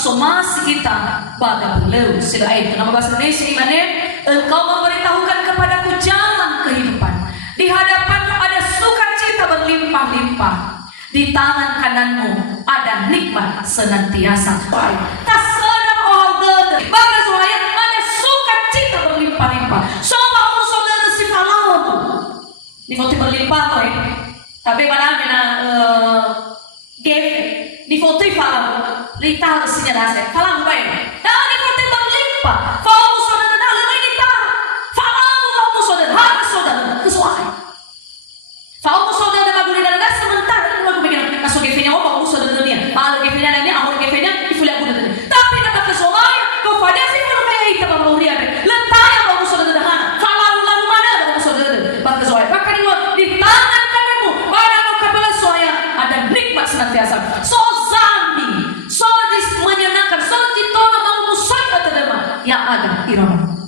somasi kita pada beliau selain nama bahasa Indonesia imannya, engkau memberitahukan kepadaku jalan kehidupan, di hadapanmu ada sukacita berlimpah-limpah, di tangan kananmu ada nikmat senantiasa. Tak sedang orang gede bahkan suaya ada sukacita berlimpah-limpah. Sobat saudara si falau di foto berlimpah tuh tapi mana di foto falau lita harusnya nasi falau baik dah di foto berlimpah falau saudara dah lebih kita falau saudara harus saudara kesuai falau saudara bagulih dan dah sebentar lagu begini masuk gefenya apa saudara dunia kalau gefenya ini awal gefenya ifulah guna dunia tapi kata kesuai kau pada sih kalau kayak itu baru dia letak yang bagus saudara dah falau lalu mana bagus saudara bahkan kesuai bahkan di tangan kananmu pada kabelah soya ada nikmat senantiasa. So zambi, so menyenangkan, so ditolong mau musai atau yang ada irama.